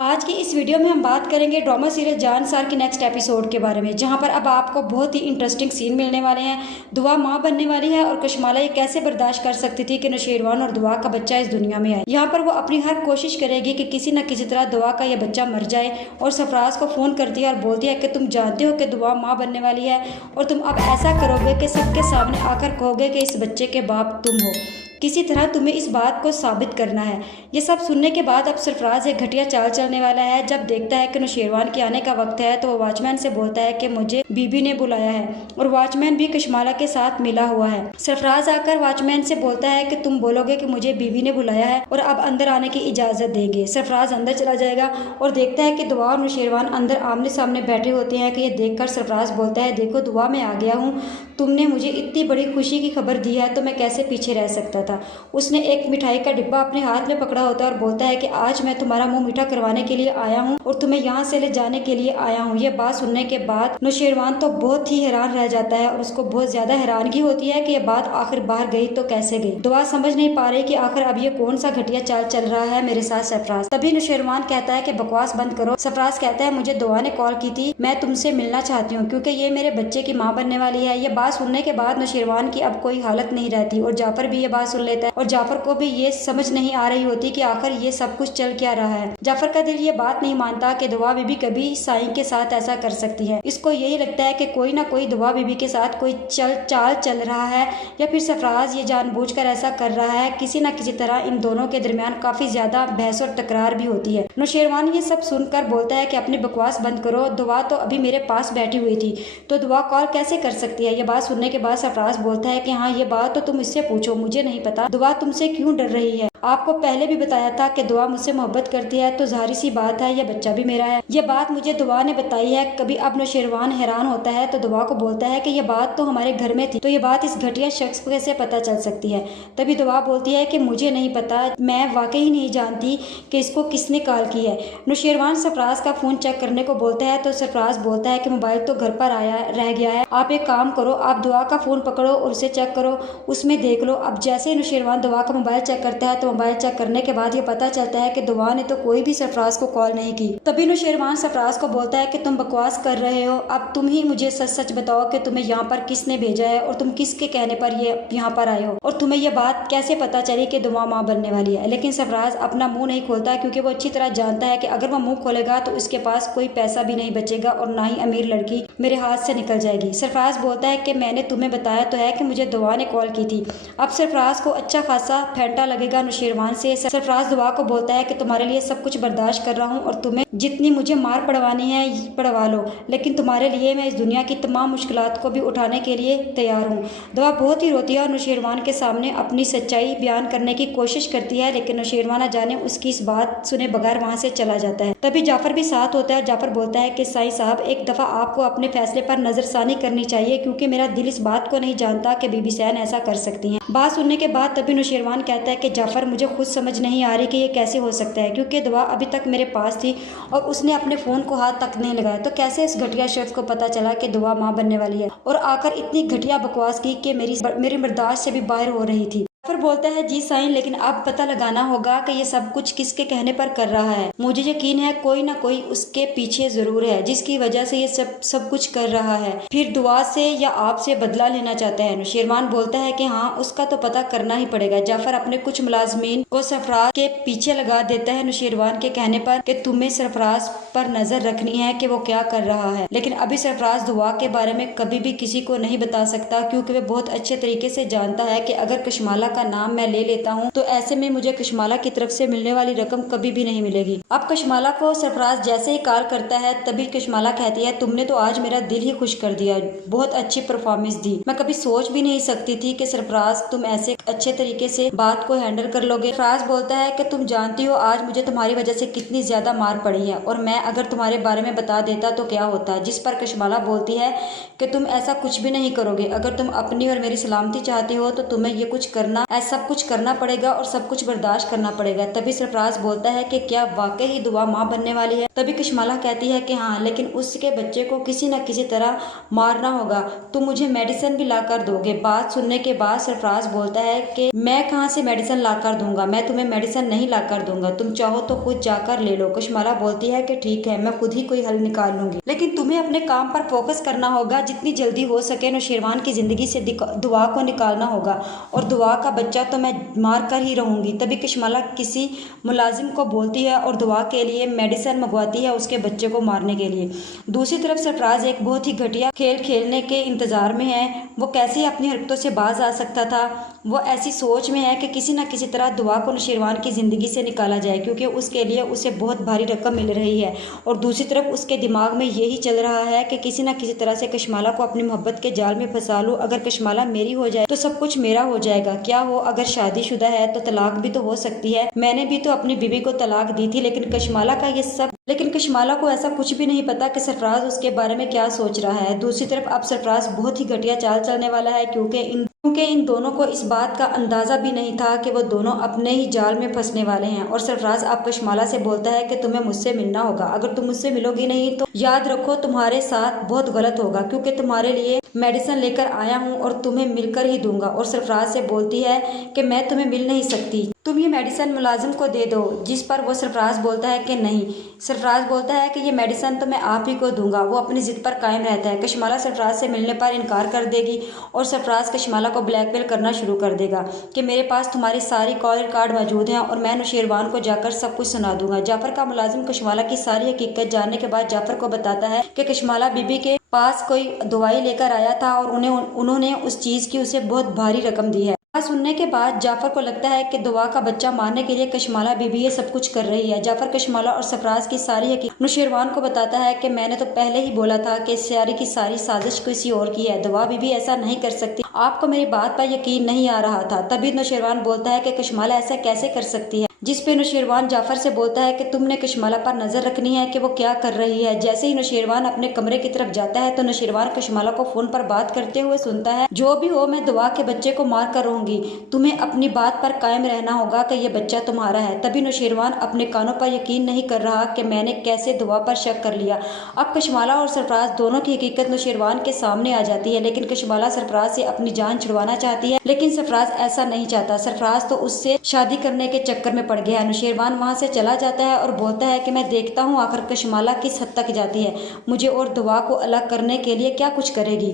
आज की इस वीडियो में हम बात करेंगे ड्रामा सीरीज जान सार के नेक्स्ट एपिसोड के बारे में, जहां पर अब आपको बहुत ही इंटरेस्टिंग सीन मिलने वाले हैं। दुआ मां बनने वाली है और कशमाला ये कैसे बर्दाश्त कर सकती थी कि नौशेरवान और दुआ का बच्चा इस दुनिया में आए। यहाँ पर वो अपनी हर कोशिश करेगी कि किसी न किसी तरह दुआ का यह बच्चा मर जाए और सरफराज को फ़ोन करती है और बोलती है कि तुम जानते हो कि दुआ माँ बनने वाली है और तुम अब ऐसा करोगे कि सबके सामने आकर कहोगे कि इस बच्चे के बाप तुम हो। किसी तरह तुम्हें इस बात को साबित करना है। ये सब सुनने के बाद अब सरफराज एक घटिया चाल चलने वाला है। जब देखता है कि नौशेरवान के आने का वक्त है तो वो वॉचमैन से बोलता है कि मुझे बीबी ने बुलाया है और वॉचमैन भी कशमाला के साथ मिला हुआ है। सरफराज आकर वॉचमैन से बोलता है कि तुम बोलोगे कि मुझे बीबी ने बुलाया है और अब अंदर आने की इजाज़त देंगे। सरफराज अंदर चला जाएगा और देखता है कि दुआ और नौशेरवान अंदर आमने सामने बैठे होते हैं। कि ये देखकर सरफराज बोलता है, देखो दुआ मैं आ गया हूँ, तुमने मुझे इतनी बड़ी खुशी की खबर दी है तो मैं कैसे पीछे रह सकता था। उसने एक मिठाई का डिब्बा अपने हाथ में पकड़ा होता है और बोलता है कि आज मैं तुम्हारा मुंह मीठा करवाने के लिए आया हूँ और तुम्हें यहाँ से ले जाने के लिए आया हूँ। ये बात सुनने के बाद नौशेरवान तो बहुत ही हैरान रह जाता है और उसको बहुत ज्यादा हैरानगी होती है कि ये बात आखिर बाहर गई तो कैसे गई। दुआ समझ नहीं पा रही कि आखिर अब ये कौन सा घटिया चाल चल रहा है मेरे साथ सरफराज। तभी नौशेरवान कहता है कि बकवास बंद करो। सरफराज कहता है, मुझे दुआ ने कॉल की थी, मैं तुमसे मिलना चाहती हूँ क्योंकि ये मेरे बच्चे की माँ बनने वाली है। ये बात सुनने के बाद नौशेरवान की अब कोई हालत नहीं रहती और जाफर भी ये बात सुन लेता है और जाफर को भी ये समझ नहीं आ रही होती कि आखिर ये सब कुछ चल क्या रहा है। जाफर का दिल ये बात नहीं मानता कि दुआ बीबी कभी साईं के साथ ऐसा कर सकती है। इसको यही लगता है कि कोई ना कोई दुआ बीबी के साथ कोई चाल चल रहा है या फिर सरफराज ये जानबूझकर ऐसा कर रहा है। किसी न किसी तरह इन दोनों के दरमियान काफी ज्यादा बहस और तकरार भी होती है। नौशेरवान ये सब सुनकर बोलता है कि अपनी बकवास बंद करो, दुआ तो अभी मेरे पास बैठी हुई थी तो दुआ कॉल कैसे कर सकती है। ये बात सुनने के बाद सरफराज बोलता है कि हाँ, ये बात तो तुम इससे पूछो, मुझे नहीं पता दुआ तुमसे क्यों डर रही है। आपको पहले भी बताया था कि दुआ मुझसे मोहब्बत करती है तो जाहिर सी बात है ये बच्चा भी मेरा है। ये बात मुझे दुआ ने बताई है। कभी अब नौशेरवान हैरान होता है तो दुआ को बोलता है कि ये बात तो हमारे घर में थी तो ये बात इस घटिया शख्स को कैसे पता चल सकती है। तभी दुआ बोलती है कि मुझे नहीं पता, मैं वाकई नहीं जानती कि इसको किसने कॉल की है। नौशेरवान सरफराज का फोन चेक करने को बोलता है तो सरफराज बोलता है कि मोबाइल तो घर पर आया रह गया है, आप एक काम करो, आप दुआ का फोन पकड़ो और उसे चेक करो, उसमें देख लो। अब जैसे ही नौशेरवान दुआ का मोबाइल चेक करता है तो मोबाइल चेक करने के बाद ये पता चलता है कि दुआ ने तो कोई भी सरफराज को कॉल नहीं की। तभी नौशेरवान सरफराज को बोलता है कि तुम बकवास कर रहे हो, अब तुम ही मुझे सच सच बताओ कि तुम्हें यहाँ पर किसने भेजा है और तुम किसके कहने पर ये यहाँ पर आए हो और तुम्हें ये बात कैसे पता चली कि दुआ माँ बनने वाली है। लेकिन सरफराज अपना मुंह नहीं खोलता क्योंकि वो अच्छी तरह जानता है कि अगर वो मुंह खोलेगा तो उसके पास कोई पैसा भी नहीं बचेगा और ना ही अमीर लड़की मेरे हाथ से निकल जाएगी। सरफराज बोलता है कि मैंने तुम्हें बताया तो है कि मुझे दुआ ने कॉल की थी। अब सरफराज को अच्छा खासा फेंटा लगेगा नौशेरवान से। सरफराज दुआ को बोलता है कि तुम्हारे लिए सब कुछ बर्दाश्त कर रहा हूँ और तुम्हें जितनी मुझे मार पड़वानी है पड़वा लो, लेकिन तुम्हारे लिए मैं इस दुनिया की तमाम मुश्किलात को भी उठाने के लिए तैयार हूँ। दुआ बहुत ही रोती है और नौशेरवान के सामने अपनी सच्चाई बयान करने की कोशिश करती है, लेकिन नौशेरवान न जाने उसकी इस बात सुने बगैर वहाँ से चला जाता है। तभी जाफर भी साथ होता है। जाफर बोलता है कि साईं साहब, एक दफा आपको अपने फैसले पर नजरसानी करनी चाहिए क्योंकि मेरा दिल इस बात को नहीं जानता कि बीबी सैन ऐसा कर सकती हैं। बात सुनने के बाद तभी नौशेरवान कहता है कि जाफर, मुझे खुद समझ नहीं आ रही कि ये कैसे हो सकता है क्योंकि दुआ अभी तक मेरे पास थी और उसने अपने फोन को हाथ तक नहीं लगाया, तो कैसे इस घटिया शख्स को पता चला कि दुआ माँ बनने वाली है और आकर इतनी घटिया बकवास की कि मेरी बर्दाश्त से भी बाहर हो रही थी। फिर बोलता है, जी साईं, लेकिन अब पता लगाना होगा कि ये सब कुछ किसके कहने पर कर रहा है। मुझे यकीन है कोई ना कोई उसके पीछे जरूर है जिसकी वजह से ये सब कुछ कर रहा है, फिर दुआ से या आपसे बदला लेना चाहता है। नौशेरवान बोलता है कि हाँ, उसका तो पता करना ही पड़ेगा। जाफर अपने कुछ मुलाजमीन को सरफराज के पीछे लगा देता है नौशेरवान के कहने पर कि तुम्हें सरफराज पर नजर रखनी है कि वो क्या कर रहा है। लेकिन अभी सरफराज दुआ के बारे में कभी भी किसी को नहीं बता सकता क्योंकि वह बहुत अच्छे तरीके से जानता है कि अगर कशमाला का नाम मैं ले लेता हूँ तो ऐसे में मुझे कशमाला की तरफ से मिलने वाली रकम कभी भी नहीं मिलेगी। अब कशमाला को सरफराज जैसे ही कॉल करता है तभी कशमाला कहती है, तुमने तो आज मेरा दिल ही खुश कर दिया, बहुत अच्छी परफॉर्मेंस दी, मैं कभी सोच भी नहीं सकती थी कि सरफराज तुम ऐसे अच्छे तरीके से बात को हैंडल कर लोगे। सरफराज बोलता है कि तुम जानती हो आज मुझे तुम्हारी वजह से कितनी ज्यादा मार पड़ी है और मैं अगर तुम्हारे बारे में बता देता तो क्या होता। जिस पर कशमाला बोलती है कि तुम ऐसा कुछ भी नहीं करोगे, अगर तुम अपनी और मेरी सलामती चाहती हो तो तुम्हें ये कुछ करना सब कुछ करना पड़ेगा और सब कुछ बर्दाश्त करना पड़ेगा। तभी सरफराज बोलता है कि क्या वाकई ही दुआ माँ बनने वाली है। तभी कशमाला कहती है कि हाँ, लेकिन उसके बच्चे को किसी न किसी तरह मारना होगा। तुम मुझे मेडिसिन भी ला कर दोगे। बात सुनने के बाद सरफराज बोलता है कि मैं कहाँ से मेडिसिन ला कर दूंगा, मैं तुम्हें मेडिसिन नहीं ला कर दूंगा, तुम चाहो तो खुद जाकर ले लो। कशमाला बोलती है कि ठीक है, मैं खुद ही कोई हल निकाल लूंगी, लेकिन तुम्हें अपने काम पर फोकस करना होगा। जितनी जल्दी हो सके नौशेरवान की जिंदगी से दुआ को निकालना होगा और दुआ का बच्चा तो मैं मार कर ही रहूंगी। तभी कशमाला किसी मुलाजिम को बोलती है और दुआ के लिए मेडिसिन मंगवाती है उसके बच्चे को मारने के लिए। दूसरी तरफ सरफराज एक बहुत ही घटिया खेल खेलने के इंतजार में है। वो कैसे अपनी हरकतों से बाज आ सकता था। वो ऐसी सोच में है कि किसी न किसी तरह दुआ को नौशेरवान की ज़िंदगी से निकाला जाए, क्योंकि उसके लिए उसे बहुत भारी रकम मिल रही है। और दूसरी तरफ उसके दिमाग में यही चल रहा है कि किसी न किसी तरह से कशमाला को अपनी मोहब्बत के जाल में फंसा लूँ। अगर कशमाला मेरी हो जाए तो सब कुछ मेरा हो जाएगा। क्या हो, अगर शादीशुदा है तो तलाक भी तो हो सकती है। मैंने भी तो अपनी बीवी को तलाक दी थी, लेकिन कशमाला को ऐसा कुछ भी नहीं पता कि सरफराज उसके बारे में क्या सोच रहा है। दूसरी तरफ अब सरफराज बहुत ही घटिया चाल चलने वाला है, क्योंकि इन दोनों को इस बात का अंदाजा भी नहीं था कि वो दोनों अपने ही जाल में फंसने वाले हैं। और सरफराज अब कशमाला से बोलता है कि तुम्हें मुझसे मिलना होगा। अगर तुम मुझसे मिलोगी नहीं तो याद रखो तुम्हारे साथ बहुत गलत होगा, क्योंकि तुम्हारे लिए मेडिसिन लेकर आया हूँ और तुम्हें मिलकर ही दूंगा। और सरफराज से बोलती है कि मैं तुम्हें मिल नहीं सकती, तुम ये मेडिसिन मुलाजिम को दे दो। जिस पर वो सरफराज बोलता है कि नहीं। सरफराज बोलता है कि ये मेडिसिन तो मैं आप ही को दूंगा। वो अपनी जिद पर कायम रहता है। कशमाला सरफराज से मिलने पर इनकार कर देगी और सरफराज कशमाला को ब्लैकमेल करना शुरू कर देगा कि मेरे पास तुम्हारी सारी कॉल रिकॉर्ड मौजूद हैं और मैं नौशेरवान को जाकर सब कुछ सुना दूंगा। जाफर का मुलाजिम कशमाला की सारी हकीकत जानने के बाद जाफर को बताता है कि कशमाला बीबी के पास कोई दवाई लेकर आया था और उन्होंने उस चीज की उसे बहुत भारी रकम दी है। सुनने के बाद जाफर को लगता है कि दुआ का बच्चा मारने के लिए कशमाला बीबी ये सब कुछ कर रही है। जाफर कशमाला और सरफराज की सारी हकीकत नौशेरवान को बताता है कि मैंने तो पहले ही बोला था कि सारी की सारी साजिश किसी और की है, दुआ बीबी ऐसा नहीं कर सकती, आपको मेरी बात पर यकीन नहीं आ रहा था। तभी नौशेरवान बोलता है कि कशमाला ऐसा कैसे कर सकती है, जिस पे नौशेरवान जाफर से बोलता है कि तुमने कशमाला पर नजर रखनी है कि वो क्या कर रही है। जैसे ही नौशेरवान अपने कमरे की तरफ जाता है तो नौशेरवान कशमाला को फोन पर बात करते हुए सुनता है, जो भी हो मैं दुआ के बच्चे को मार कर रहूंगी, तुम्हें अपनी बात पर कायम रहना होगा कि यह बच्चा तुम्हारा है। तभी नौशेरवान अपने कानों पर यकीन नहीं कर रहा कि मैंने कैसे दुआ पर शक कर लिया। अब कशमाला और सरफराज दोनों की हकीकत नौशेरवान के सामने आ जाती है, लेकिन कशमाला सरफराज से अपनी जान छुड़वाना चाहती है, लेकिन सरफराज ऐसा नहीं चाहता। सरफराज तो उससे शादी करने के चक्कर में पड़ गया है। नौशेरवान वहां से चला जाता है और बोलता है कि मैं देखता हूँ आखिर कशमाला किस हद तक जाती है, मुझे और दुआ को अलग करने के लिए क्या कुछ करेगी।